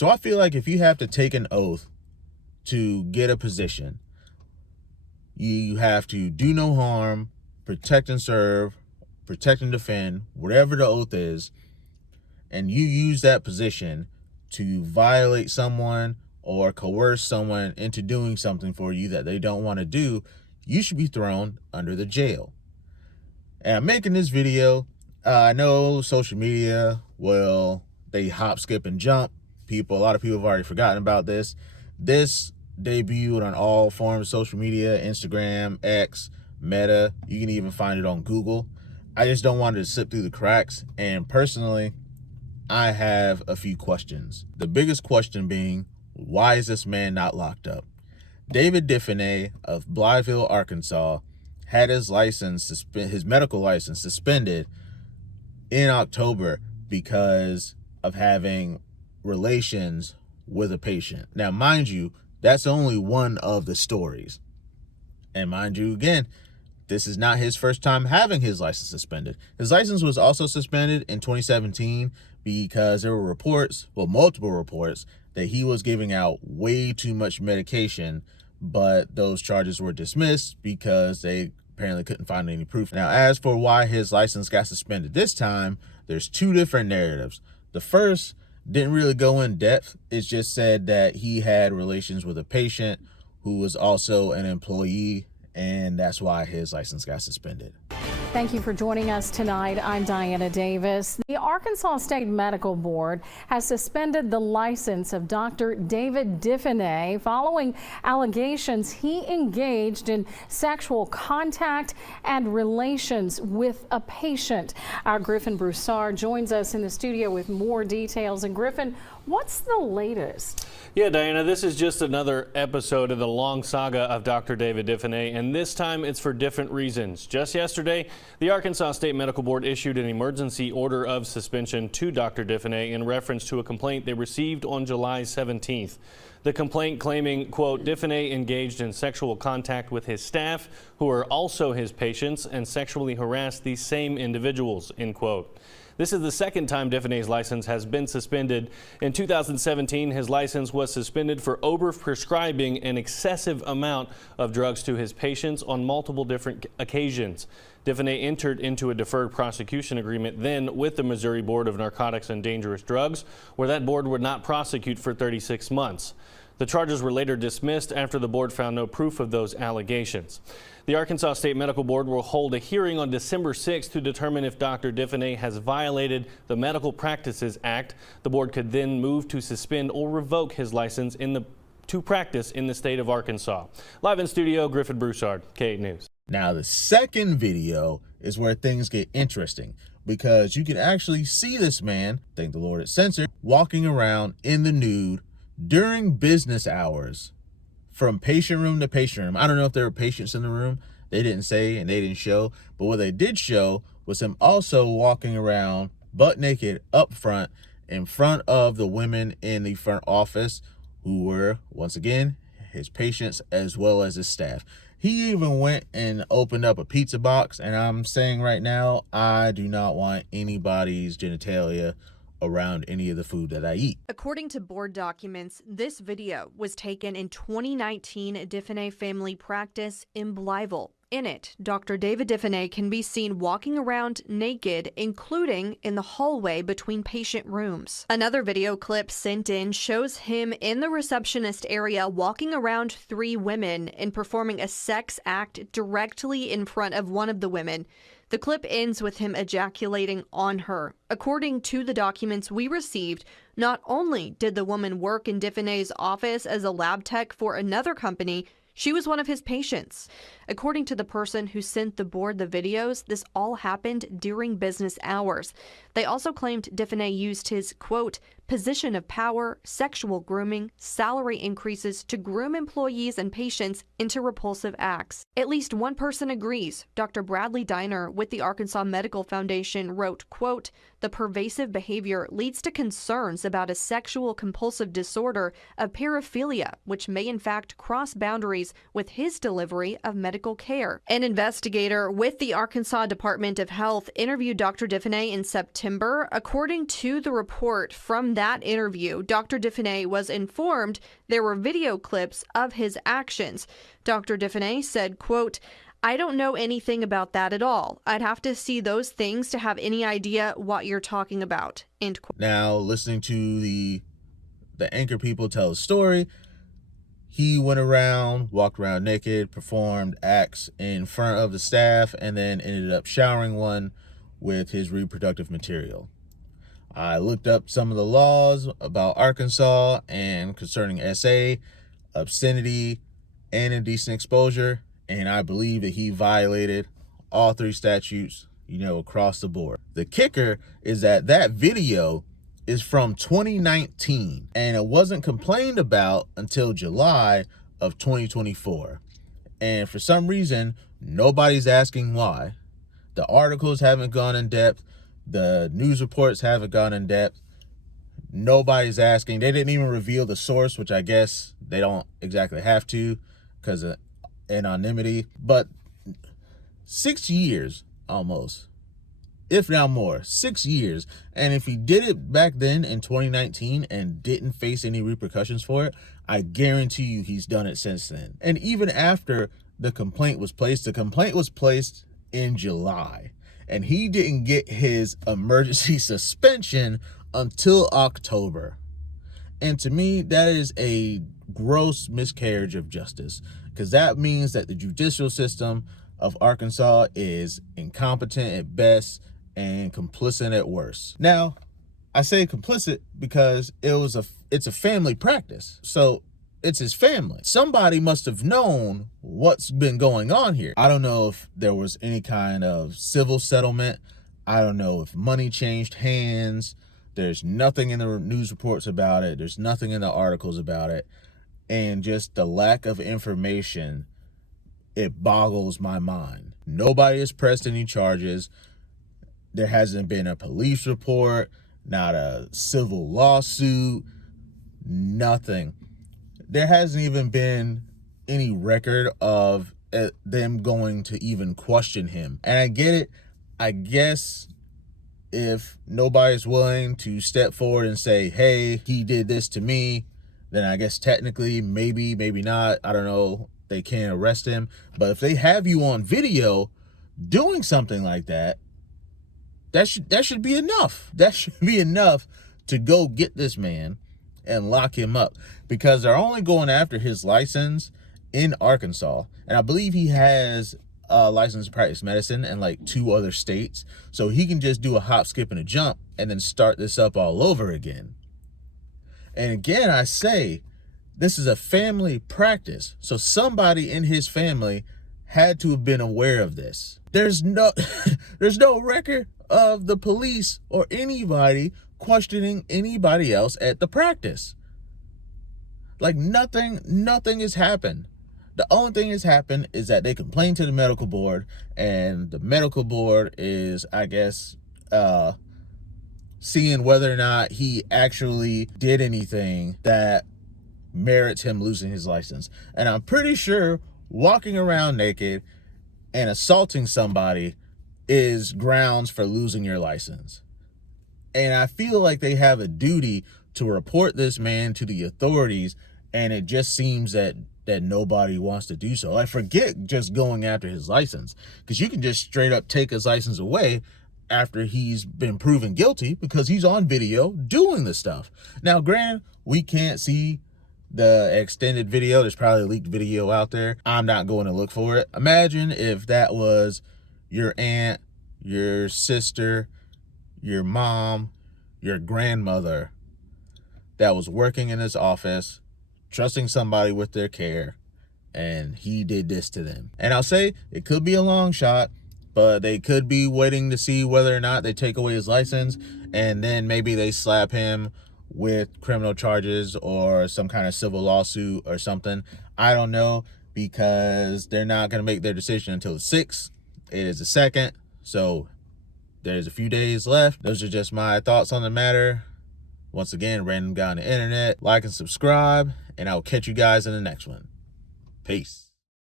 So I feel like if you have to take an oath to get a position, you have to do no harm, protect and serve, protect and defend, whatever the oath is, and you use that position to violate someone or coerce someone into doing something for you that they don't want to do, you should be thrown under the jail. And I'm making this video. I know social media, well, they hop, skip, and jump. A lot of people have already forgotten about this. This debuted on all forms of social media, Instagram, X, Meta. You can even find it on Google. I just don't want it to slip through the cracks. And personally, I have a few questions. The biggest question being, why is this man not locked up? David Dieudonné of Blytheville, Arkansas, had his medical license suspended in October because of having relations with a patient. Now, mind you, that's only one of the stories. And mind you, again, this is not his first time having his license suspended. His license was also suspended in 2017 because there were reports, well, multiple reports, that he was giving out way too much medication, but those charges were dismissed because they apparently couldn't find any proof. Now, as for why his license got suspended this time, there's two different narratives. The first didn't really go in depth. It just said that he had relations with a patient who was also an employee, and that's why his license got suspended. Thank you for joining us tonight. I'm Diana Davis. The Arkansas State Medical Board has suspended the license of Dr. David Dieudonné following allegations he engaged in sexual contact and relations with a patient. Our Griffin Broussard joins us in the studio with more details. And Griffin, what's the latest? Yeah, Diana, this is just another episode of the long saga of Dr. David Dieudonné, and this time it's for different reasons. Just yesterday, the Arkansas State Medical Board issued an emergency order of suspension to Dr. Dieudonné in reference to a complaint they received on July 17th. The complaint claiming, quote, Dieudonné engaged in sexual contact with his staff, who are also his patients, and sexually harassed these same individuals, end quote. This is the second time Dieudonné's license has been suspended. In 2017, his license was suspended for over-prescribing an excessive amount of drugs to his patients on multiple different occasions. Dieudonné entered into a deferred prosecution agreement then with the Missouri Board of Narcotics and Dangerous Drugs, where that board would not prosecute for 36 months. The charges were later dismissed after the board found no proof of those allegations. The Arkansas State Medical Board will hold a hearing on December 6th to determine if Dr. Dieudonné has violated the Medical Practices Act. The board could then move to suspend or revoke his license to practice in the state of Arkansas. Live in studio, Griffin Broussard, K8 News. Now, the second video is where things get interesting because you can actually see this man, thank the Lord it's censored, walking around in the nude during business hours from patient room to patient room. I don't know if there were patients in the room. They didn't say and they didn't show. But what they did show was him also walking around butt naked up front in front of the women in the front office who were, once again, his patients as well as his staff. He even went and opened up a pizza box. And I'm saying right now, I do not want anybody's genitalia around any of the food that I eat. According to board documents, this video was taken in 2019 Dieudonné family practice in Blytheville. In it, Dr. David Dieudonné can be seen walking around naked, including in the hallway between patient rooms. Another video clip sent in shows him in the receptionist area walking around 3 women and performing a sex act directly in front of one of the women. The clip ends with him ejaculating on her. According to the documents we received, not only did the woman work in Dieudonné's office as a lab tech for another company, she was one of his patients. According to the person who sent the board the videos, this all happened during business hours. They also claimed Dieudonné used his, quote, position of power, sexual grooming, salary increases to groom employees and patients into repulsive acts. At least one person agrees. Dr. Bradley Diner with the Arkansas Medical Foundation wrote, quote, the pervasive behavior leads to concerns about a sexual compulsive disorder of paraphilia, which may in fact cross boundaries with his delivery of medical medical care. An investigator with the Arkansas Department of Health interviewed Dr. Diffeney in September. According to the report from that interview, Dr. Diffeney was informed there were video clips of his actions. Dr. Diffeney said, quote, "I don't know anything about that at all. I'd have to see those things to have any idea what you're talking about." End quote. Now, listening to the anchor people tell the story, he went around, walked around naked, performed acts in front of the staff, and then ended up showering one with his reproductive material. I looked up some of the laws about Arkansas and concerning SA, obscenity, and indecent exposure, and I believe that he violated all three statutes, across the board. The kicker is that video is from 2019, and it wasn't complained about until July of 2024. And for some reason, nobody's asking why. The articles haven't gone in depth. The news reports haven't gone in depth. Nobody's asking. They didn't even reveal the source, which I guess they don't exactly have to because of anonymity. But 6 years almost, if not more, 6 years. And if he did it back then in 2019 and didn't face any repercussions for it, I guarantee you he's done it since then. And even after the complaint was placed in July, and he didn't get his emergency suspension until October. And to me, that is a gross miscarriage of justice, because that means that the judicial system of Arkansas is incompetent at best and complicit at worst. Now, I say complicit because it's a family practice. So it's his family. Somebody must have known what's been going on here. I don't know if there was any kind of civil settlement. I don't know if money changed hands. There's nothing in the news reports about it. There's nothing in the articles about it. And just the lack of information, it boggles my mind. Nobody has pressed any charges. There hasn't been a police report, not a civil lawsuit, nothing. There hasn't even been any record of them going to even question him. And I get it. I guess if nobody's willing to step forward and say, hey, he did this to me, then I guess technically, maybe not, I don't know, they can't arrest him. But if they have you on video doing something like that, that should be enough. That should be enough to go get this man and lock him up, because they're only going after his license in Arkansas. And I believe he has a license to practice medicine in like 2 other states. So he can just do a hop, skip, and a jump and then start this up all over again. And again, I say, this is a family practice. So somebody in his family had to have been aware of this. There's no record of the police or anybody questioning anybody else at the practice. Like nothing has happened. The only thing that's happened is that they complained to the medical board, and the medical board is, I guess, seeing whether or not he actually did anything that merits him losing his license. And I'm pretty sure walking around naked and assaulting somebody is grounds for losing your license. And I feel like they have a duty to report this man to the authorities, and it just seems that nobody wants to do so. I forget just going after his license, because you can just straight up take his license away after he's been proven guilty, because he's on video doing this stuff. Now, granted, we can't see the extended video. There's probably a leaked video out there. I'm not going to look for it. Imagine if that was your aunt, your sister, your mom, your grandmother that was working in this office, trusting somebody with their care, and he did this to them. And I'll say it could be a long shot, but they could be waiting to see whether or not they take away his license, and then maybe they slap him with criminal charges or some kind of civil lawsuit or something. I don't know, because they're not going to make their decision until the 6th. It is the 2nd, so there's a few days left. Those are just my thoughts on the matter. Once again, random guy on the internet. Like and subscribe, and I'll catch you guys in the next one. Peace.